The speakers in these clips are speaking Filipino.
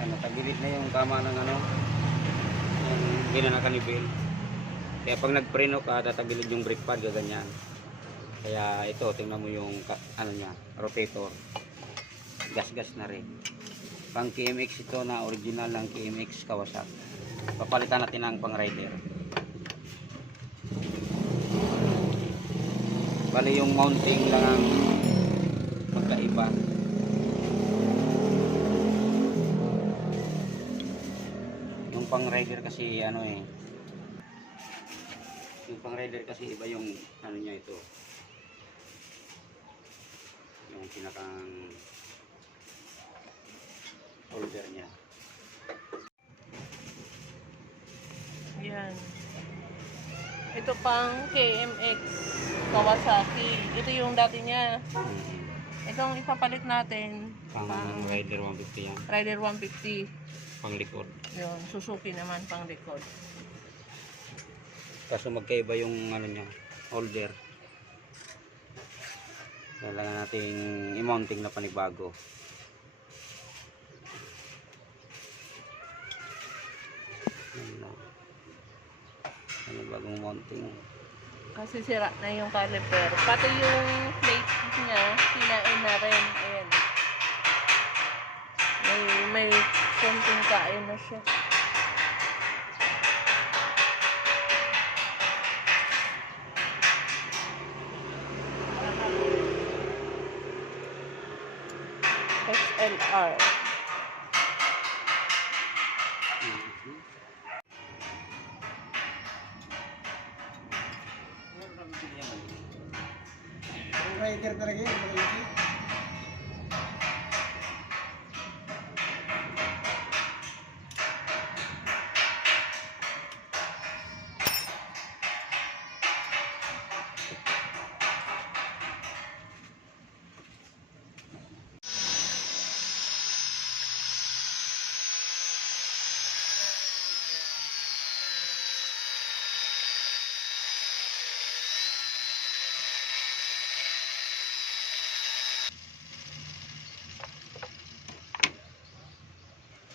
Natagilid na yung kama ng ano, yung ginanakan ni Bill. Kaya pag nagpreno ka, tatagilid yung brake pad, gaganyan. Kaya ito, tingnan mo yung ano niya, rotator. Gas-gas na rin. Pang KMX ito na original ng KMX Kawasaki. Papalitan natin ang pang rider. Bali yung mounting lang ang magkaiba. Yung pang rider kasi ano eh. Yung pang rider kasi iba yung ano niya ito. Yung pinakang holder niya. Yan. Ito pang KMX Kawasaki. Ito yung dati niya. Itong ipapalit natin. Pang rider 150 yan. Rider 150. Pang likod. Yun. Suzuki naman pang likod. Kaso magkaiba yung ano niya, holder. Kailangan nating i-mounting na panibago. Panibagong mounting. Kasi sira na yung caliper. Pati yung plate niya, sinain na rin. Ayan. May konting kain na siya. SLR. Rider talaga yun.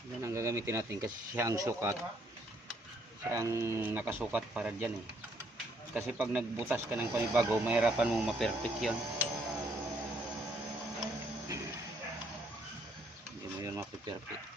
Yan ang gagamitin natin kasi siya ang sukat. Siya ang nakasukat para dyan eh. Kasi pag nagbutas ka ng panibago, mahirapan mong ma-perfect yun. Hindi mo yun ma-perfect.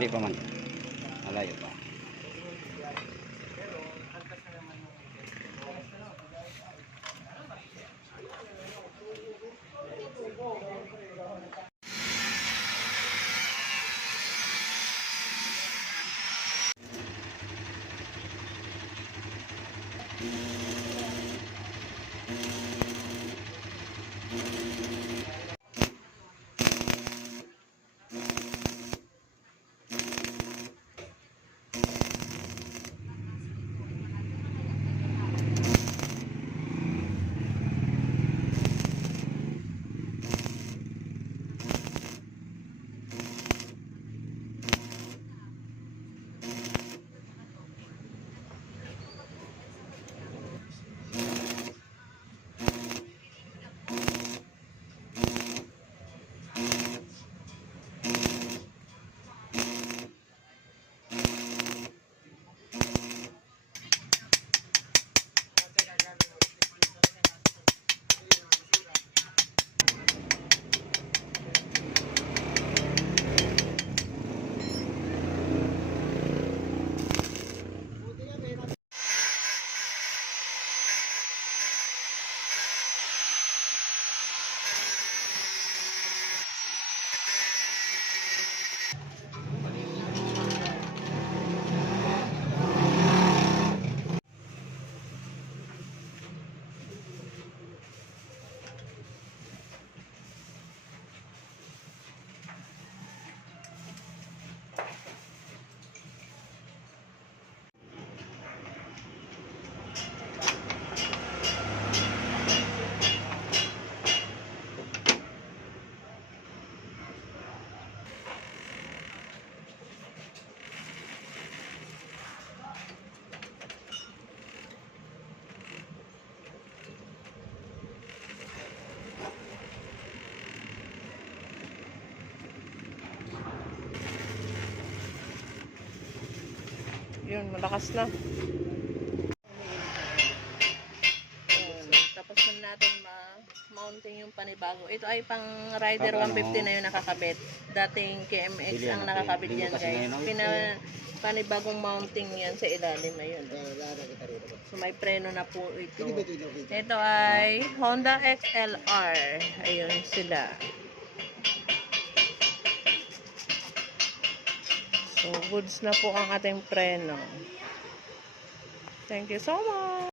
Hindi pa man. Malayo pa. Ayun, malakas na. Ayun, tapos na natin mounting yung panibago. Ito ay pang Rider Pang ano? 150 na yung nakakabit. Dating KMX Bili ang natin. nakakabit Bili yan kasi guys. ngayon, no? Panibagong mounting yan sa ilalim. Ayun. Wala kita rito. So may preno na po ito. Hindi ba ito inokita? Ito ay Honda XLR. Ayun sila. So goods na po ang ating preno. Thank you so much.